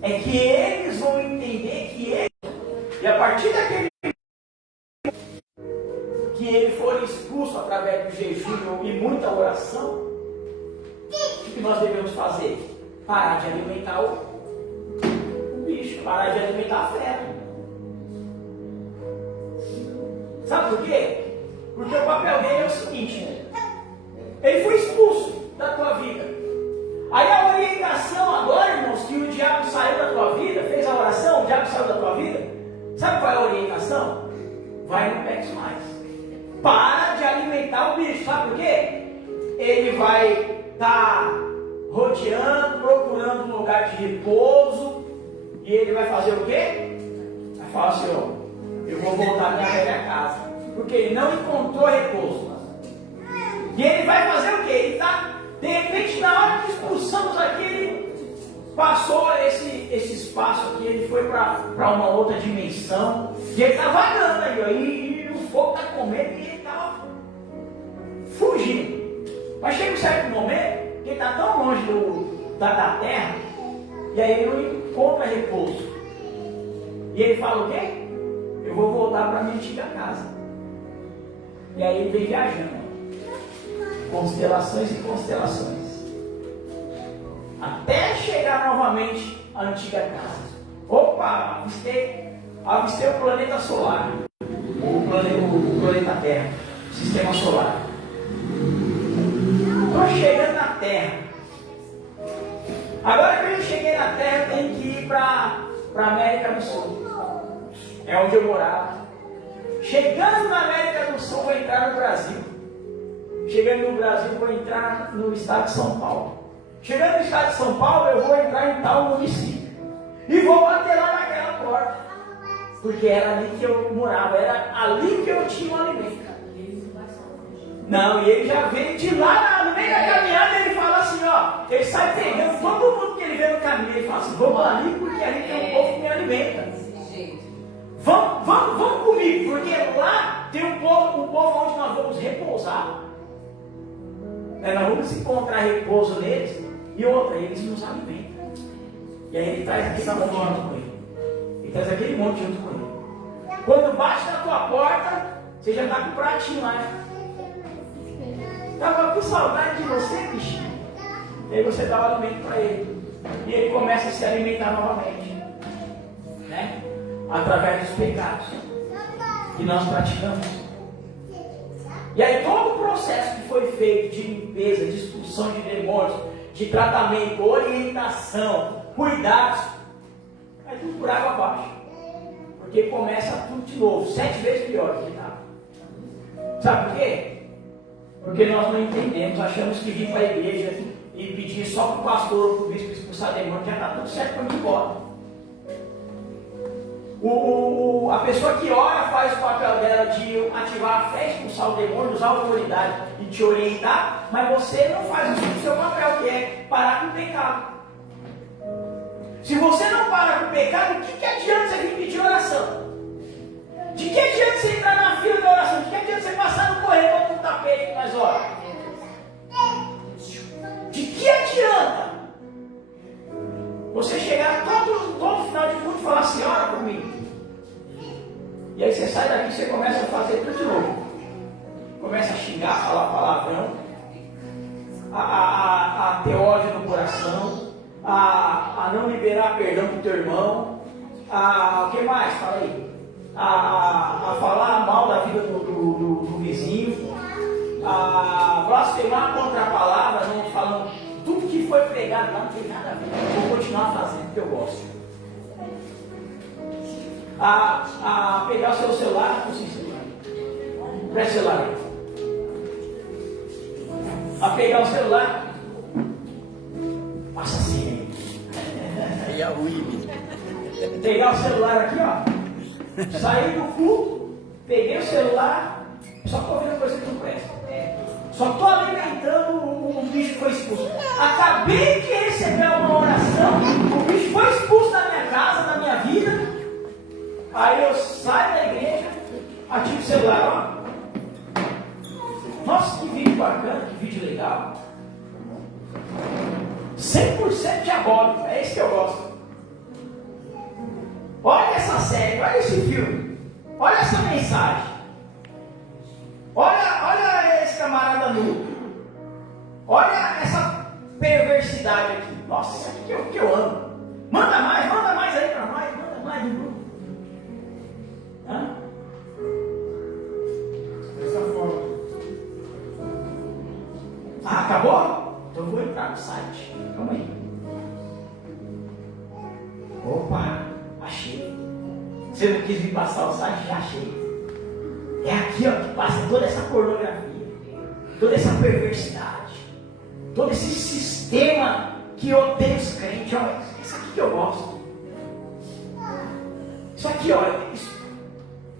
é que eles vão entender que ele, e a partir daquele que ele for expulso através do jejum e muita oração, o que nós devemos fazer? Parar de alimentar bicho, parar de alimentar a fera. Sabe por quê? Porque o papel dele é o seguinte, né? Ele foi expulso da tua vida. Aí a orientação agora, irmãos, que o diabo saiu da tua vida, fez a oração, o diabo saiu da tua vida. Sabe qual é a orientação? Vai e não peques mais. Para de alimentar o bicho. Sabe por quê? Ele vai estar rodeando, procurando um lugar de repouso. E ele vai fazer o quê? Vai falar assim, ó, eu vou voltar à minha velha casa. Porque ele não encontrou repouso. E ele vai fazer o quê? Ele está, de repente, na hora que expulsamos aquele, passou esse espaço aqui, ele foi para uma outra dimensão. E ele está vagando aí, ó, e o fogo está comendo e ele está fugindo. Mas chega um certo momento que ele está tão longe da terra, e aí ele não encontra repouso. E ele fala o quê? Eu vou voltar para a minha antiga casa. E aí ele vem viajando. Constelações e constelações. Até chegar novamente à antiga casa. Opa, avistei o planeta solar. O planeta Terra. O sistema solar. Estou chegando na Terra. Agora que eu cheguei na Terra, eu tenho que ir para a América do Sul. É onde eu morava. Chegando na América do Sul, vou entrar no Brasil. Chegando no Brasil, vou entrar no estado de São Paulo. Chegando no estado de São Paulo, eu vou entrar em tal município. E vou bater lá naquela porta. Porque era ali que eu morava, era ali que eu tinha o alimento. Não, e ele já veio de lá, no meio da caminhada, ele fala assim, ó, ele sai pegando todo mundo que ele vê no caminho, ele fala assim, vamos ali, porque ali tem um povo que me alimenta. Vamos comigo, porque lá tem um povo onde nós vamos repousar. Nós vamos encontrar repouso neles, e outra, eles nos alimentam. E aí ele traz aquele monte junto com ele. Ele traz aquele monte junto com ele. Quando bate na tua porta, você já está com o pratinho lá. Estava com saudade de você, bichinho. E aí você dá o alimento para ele. E ele começa a se alimentar novamente. Né? Através dos pecados que nós praticamos. E aí todo o processo que foi feito de limpeza, de expulsão de demônios, de tratamento, orientação, cuidados, vai tudo por água abaixo. Porque começa tudo de novo, 7 vezes pior do que estava. Sabe por quê? Porque nós não entendemos, achamos que vir para a igreja e pedir só para o pastor ou para o bispo expulsar demônio, já está tudo certo para ir embora. A pessoa que ora faz o papel dela de ativar a fé, expulsar o demônio, usar a autoridade e te orientar, mas você não faz o seu papel, que é parar com o pecado. Se você não para com o pecado, de que adianta você vir pedir oração? De que adianta você entrar na fila da oração? De que adianta você passar no corredor com o tapete que nós oramos? De que adianta você chegar todo final de culto e falar assim, ora comigo? E aí você sai daqui e você começa a fazer tudo de novo. Começa a xingar, a falar palavrão, a ter ódio no coração, a não liberar perdão para o teu irmão, o que mais? Fala aí. A falar mal da vida do vizinho, a blasfemar contra a palavra, não falando tudo que foi pregado lá, não tem nada a ver. Vou continuar fazendo o que eu gosto. A pegar o seu celular, não consigo celular. Presta o celular aí. A pegar o celular, passa assim aí. É ruim. Pegar o celular aqui, ó. Saí do culto, peguei o celular, só estou vendo coisa que não presta. Só estou alimentando o bicho que foi expulso. Acabei de receber uma oração, o bicho foi expulso da minha casa, da minha vida. Aí eu saio da igreja, ativo o celular, ó. Nossa, que vídeo bacana, que vídeo legal. 100% diabólico, é isso que eu gosto. Olha essa série, olha esse filme, olha essa mensagem. Olha esse camarada nu. Olha essa perversidade aqui. Nossa, isso aqui que eu amo. Manda mais aí para no grupo. Hã? Dessa forma. Ah, acabou? Então eu vou entrar no site. Calma aí. Opa, achei. Você não quis me passar o site? Já achei. É aqui, ó, que passa toda essa pornografia, toda essa perversidade, todo esse sistema que odeia os crentes. Olha, isso aqui que eu gosto. Isso aqui, olha,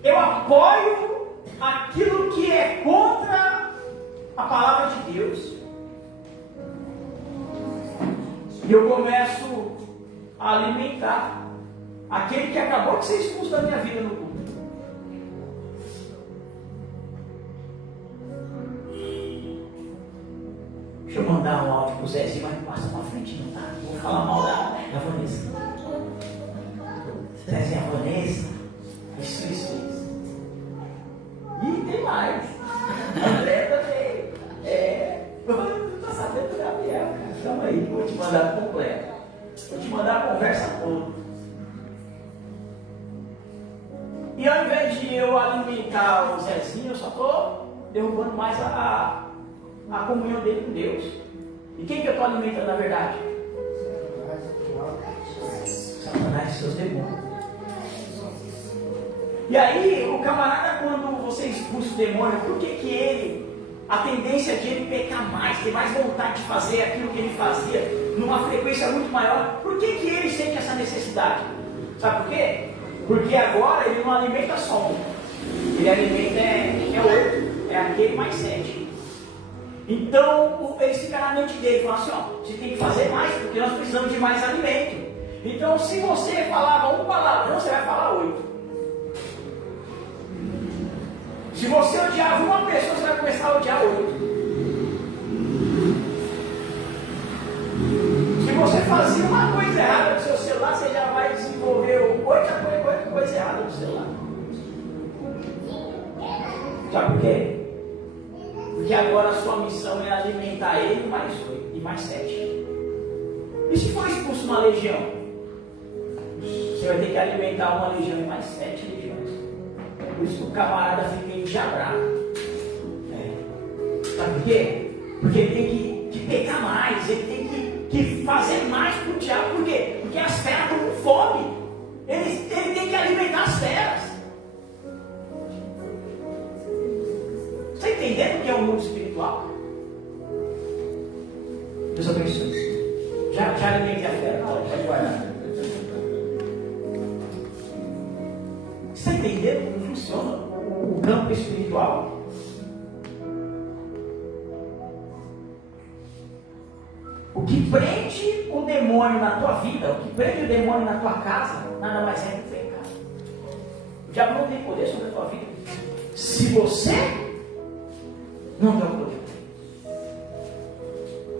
eu apoio aquilo que é contra a palavra de Deus. E eu começo a alimentar aquele que acabou de ser expulso da minha vida no culto. Deixa eu mandar um áudio pro Zezinho, mas não passa pra frente não, tá? Vou falar mal da Vanessa. Zezinho, a Vanessa, isso. E tem mais. André também. Tu tá sabendo do Gabriel, cara. Calma aí, vou te mandar completo. Vou te mandar a conversa toda. E ao invés de eu alimentar o Zezinho, eu só estou derrubando mais a comunhão dele com Deus. E quem que eu estou alimentando na verdade? Satanás e seus demônios. E aí, o camarada, quando você expulsa o demônio, por que ele, a tendência de ele pecar mais, ter mais vontade de fazer aquilo que ele fazia, numa frequência muito maior, por que ele sente essa necessidade? Sabe por quê? Porque agora ele não alimenta só um, ele alimenta 8, é aquele mais 7. Então, ele fica na mente dele, fala assim, ó, você tem que fazer mais, porque nós precisamos de mais alimento. Então, se você falava um palavrão, você vai falar 8. Se você odiava uma pessoa, você vai começar a odiar 8. Se você fazia uma coisa errada no seu celular, você já vai desenvolver 8 coisas erradas no celular. Sabe por quê? Porque agora a sua missão é alimentar ele mais 8 e mais 7. E se for expulso uma legião? Você vai ter que alimentar uma legião e mais 7 legiões. Por isso que o camarada fica enjabrado. Sabe por quê? Porque ele tem que pecar mais, ele tem que fazer mais para o diabo. Por quê? Porque as feras estão com fome. Ele tem que alimentar as feras. Está entendendo o que é o mundo espiritual? Deus abençoe. Já alimentei a fera, pode guardar. Você está entendendo como funciona o campo espiritual? O que prende o demônio na tua vida, o que prende o demônio na tua casa, nada mais é que o pecado. O diabo não tem poder sobre a tua vida. Se você não tem o poder.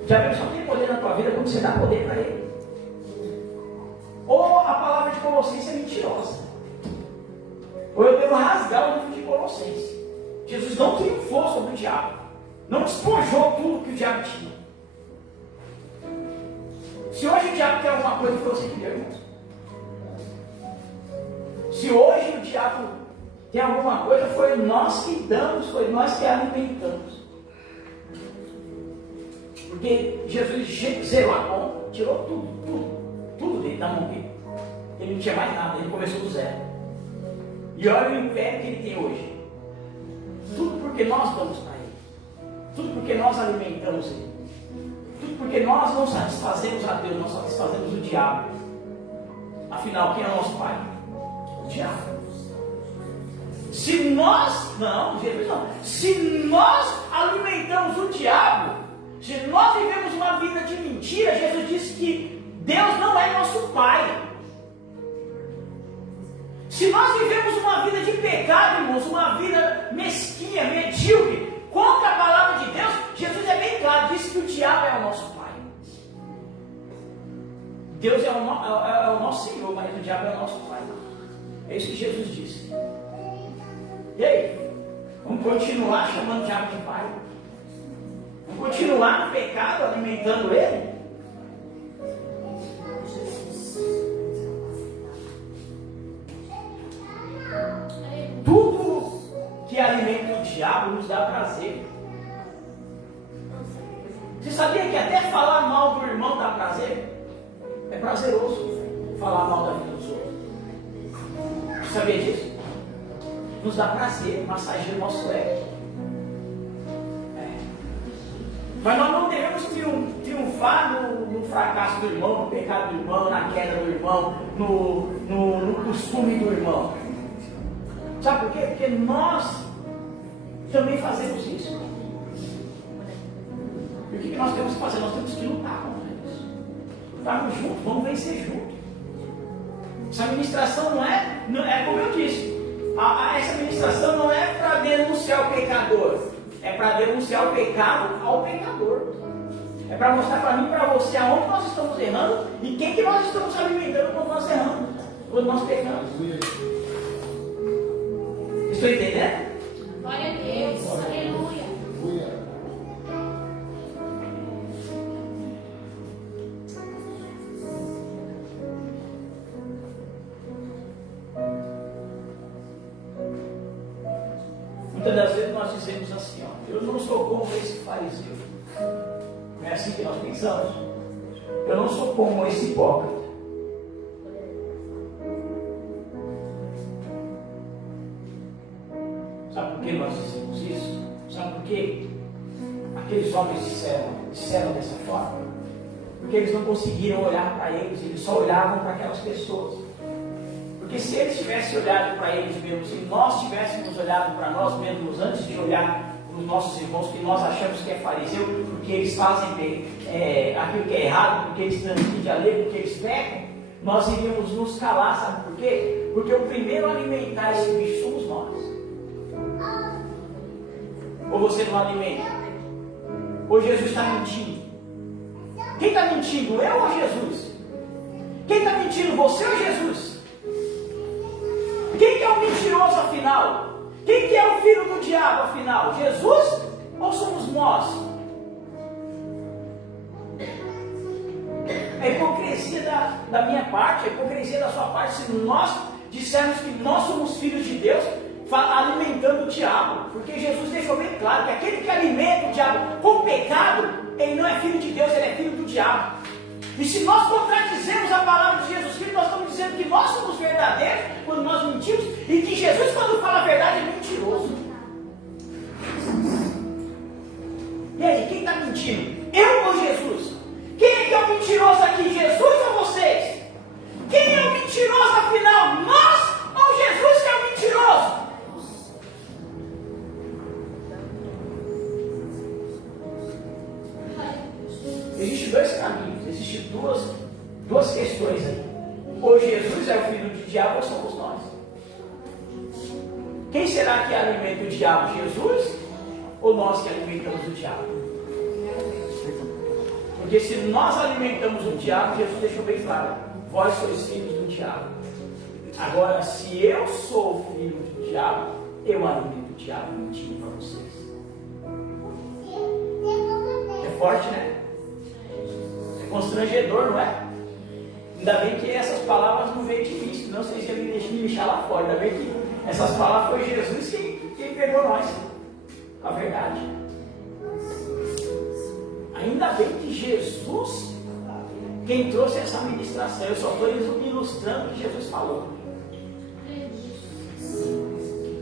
O diabo só tem poder na tua vida quando você dá poder para ele. Ou a palavra de Colossenses é mentirosa. Ou eu devo rasgar o livro de Colossenses. Jesus não triunfou sobre o diabo. Não despojou tudo que o diabo tinha. Se hoje o diabo quer alguma coisa, foi você que deu, irmãos. Se hoje o diabo tem alguma coisa, foi nós que damos, foi nós que alimentamos. Porque Jesus zerou a conta, tirou tudo dele, da mão dele. Ele não tinha mais nada, ele começou do zero. E olha o império que ele tem hoje. Tudo porque nós damos para ele. Tudo porque nós alimentamos ele. Tudo porque nós não satisfazemos a Deus, nós satisfazemos o diabo. Afinal, quem é o nosso pai? O diabo. Se nós, não, Jesus não. Se nós alimentamos o diabo, se nós vivemos uma vida de mentira, Jesus disse que Deus não é nosso pai. Se nós vivemos uma vida de pecado, irmãos, uma vida mesquinha, medíocre, contra a palavra de Deus, Jesus é bem claro, disse que o diabo é o nosso pai. Deus é o nosso Senhor, mas o diabo é o nosso pai. É isso que Jesus disse. E aí? Vamos continuar chamando o diabo de pai? Vamos continuar no pecado, alimentando ele? Você sabia que até falar mal do irmão dá prazer? É prazeroso falar mal da vida dos outros. Você sabia disso? Nos dá prazer, massageia o nosso ego. Mas nós não devemos triunfar no fracasso do irmão, no pecado do irmão, na queda do irmão, no costume do irmão. Sabe por quê? Porque nós também fazemos isso. E o que nós temos que fazer? Nós temos que lutar contra isso. Lutarmos juntos, vamos vencer juntos. Essa ministração não é como eu disse, essa ministração não é para denunciar o pecador, é para denunciar o pecado ao pecador. É para mostrar para mim e para você aonde nós estamos errando e quem que nós estamos alimentando quando nós erramos, quando nós pecamos. Estou entendendo? Glória a Deus. Aleluia. Muitas das vezes nós dizemos assim, ó, eu não sou como esse fariseu. Não é assim que nós pensamos? Eu não sou como esse hipócrita. Sabe por que nós dizemos isso? Sabe por quê? Aqueles homens disseram dessa forma. Porque eles não conseguiram olhar para eles só olhavam para aquelas pessoas. Porque se eles tivessem olhado para eles mesmos e nós tivéssemos olhado para nós mesmos antes de olhar para os nossos irmãos que nós achamos que é fariseu, porque eles fazem aquilo que é errado, porque eles transmitem a lei, porque eles pecam, nós iríamos nos calar, sabe por quê? Porque o primeiro a alimentar esse bicho somos nós. Ou você não alimenta? Ou Jesus está mentindo? Quem está mentindo? Eu ou Jesus? Quem está mentindo? Você ou Jesus? Quem que é o mentiroso afinal? Quem que é o filho do diabo afinal? Jesus ou somos nós? A hipocrisia da minha parte, a hipocrisia da sua parte, se nós dissermos que nós somos filhos de Deus, alimentando o diabo, porque Jesus deixou bem claro que aquele que alimenta o diabo com pecado, ele não é filho de Deus, ele é filho do diabo. E se nós contradizemos a palavra de Jesus Cristo, nós estamos dizendo que nós somos verdadeiros quando nós mentimos, e que Jesus, quando fala a verdade, é mentiroso. E aí, quem está mentindo? Eu ou Jesus? Quem é que é o mentiroso aqui, Jesus ou vocês? Quem é o mentiroso afinal? Nós ou Jesus que é o mentiroso? Existem dois caminhos, existem duas questões aí. Ou Jesus é o filho do diabo ou somos nós. Quem será que alimenta o diabo? Jesus ou nós que alimentamos o diabo? Porque se nós alimentamos o diabo, Jesus deixou bem claro, vós sois filhos do diabo. Agora, se eu sou filho do diabo, eu alimento o diabo mentindo para vocês. É forte, né? É constrangedor, não é? Ainda bem que essas palavras não veio de mim, senão vocês iam me deixar lá fora. Ainda bem que essas palavras foi Jesus quem pegou nós. A verdade. Ainda bem que Jesus quem trouxe essa ministração. Eu só estou ilustrando o que Jesus falou.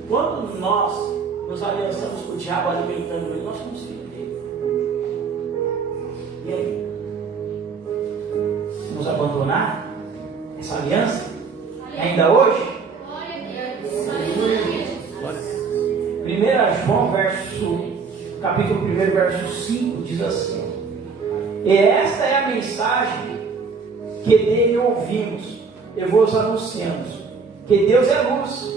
Quando nós nos aliançamos com o diabo alimentando ele, nós somos filhos dele. E aí? Se nos abandonar essa aliança, ainda hoje? 1 João capítulo 1, verso 5 diz assim: e esta é a mensagem que dele ouvimos e vos anunciamos, que Deus é luz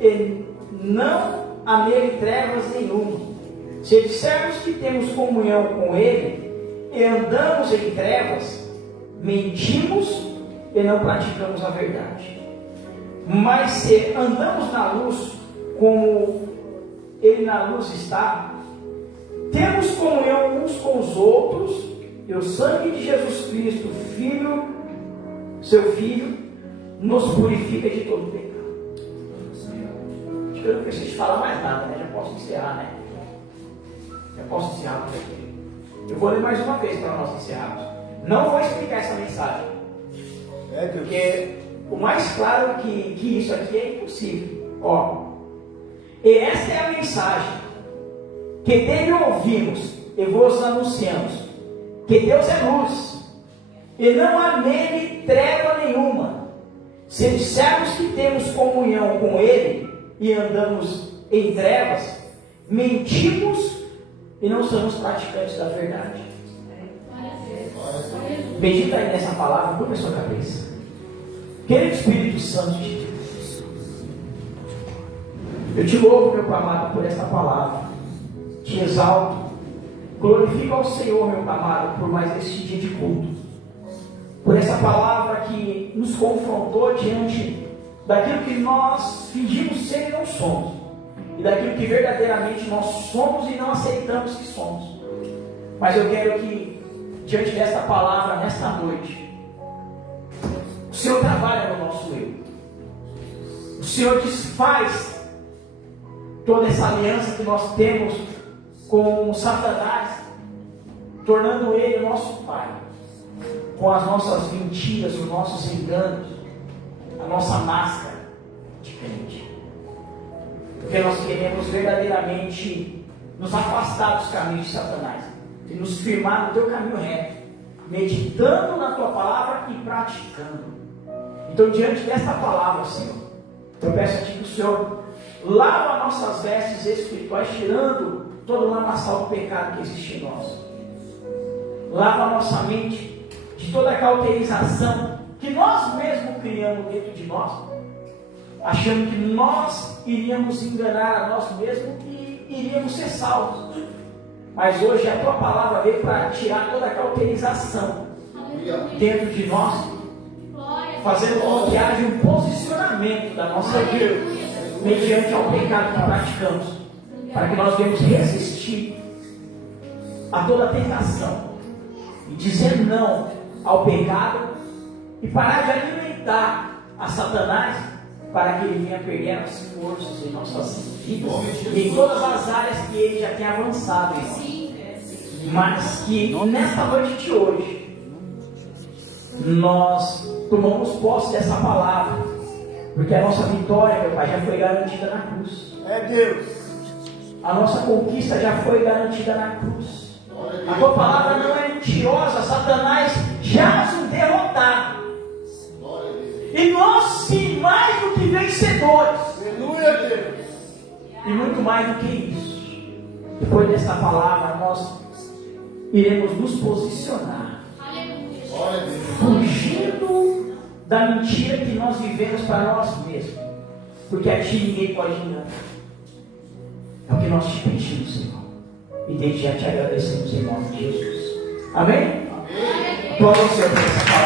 e não há nele trevas nenhuma. Se dissermos que temos comunhão com ele e andamos em trevas, mentimos e não praticamos a verdade. Mas se andamos na luz, como ele na luz está, temos comunhão uns com os outros, e o sangue de Jesus Cristo, seu Filho, nos purifica de todo pecado. Acho que eu não preciso falar mais nada, né? Já posso encerrar, né? Já posso encerrar por aqui. Eu vou ler mais uma vez para nós encerrarmos. Não vou explicar essa mensagem. Porque o mais claro que isso aqui é impossível. Ó, e esta é a mensagem que dele ouvimos e vos anunciamos: que Deus é luz, e não há nele treva nenhuma. Se dissermos que temos comunhão com Ele e andamos em trevas, mentimos e não somos praticantes da verdade. Medita aí nessa palavra, põe a sua cabeça. Querido Espírito Santo de Deus, eu te louvo, meu amado, por esta palavra. Te exalto, glorifico ao Senhor, meu amado, por mais este dia de culto, por essa palavra que nos confrontou diante daquilo que nós fingimos ser e não somos, e daquilo que verdadeiramente nós somos e não aceitamos que somos. Mas eu quero que, diante desta palavra, nesta noite, o Senhor trabalha no nosso eu. O Senhor desfaz toda essa aliança que nós temos com Satanás, tornando ele o nosso pai, com as nossas mentiras, os nossos enganos, a nossa máscara de crente. Porque nós queremos verdadeiramente nos afastar dos caminhos de Satanás e nos firmar no teu caminho reto, meditando na tua palavra e praticando. Então, diante desta palavra, Senhor, eu peço a Ti que o Senhor lava nossas vestes espirituais, tirando todo o lamaçal do pecado que existe em nós. Lava a nossa mente de toda a cauterização que nós mesmos criamos dentro de nós, achando que nós iríamos enganar a nós mesmos e iríamos ser salvos. Mas hoje a Tua palavra veio para tirar toda a cauterização dentro de nós, fazendo com que haja um posicionamento da nossa vida mediante ao pecado que praticamos, para que nós venhamos resistir a toda tentação e dizer não ao pecado e parar de alimentar a Satanás, para que ele venha perder as forças em nossas vidas e em todas as áreas que ele já tem avançado em nós. Mas que nesta noite de hoje nós tomamos posse dessa palavra, porque a nossa vitória, meu Pai, já foi garantida na cruz. É Deus. A nossa conquista já foi garantida na cruz. A Tua palavra não é mentirosa. Satanás já nos derrotado, e nós sim, mais do que vencedores. Aleluia, Deus. E muito mais do que isso, depois dessa palavra nós iremos nos posicionar, fugindo da mentira que nós vivemos para nós mesmos, porque a Ti ninguém pode enganar. É o que nós te pedimos, Senhor, e desde já te agradecemos em nome de Jesus. Amém? Amém. Glória ao Senhor por essa palavra.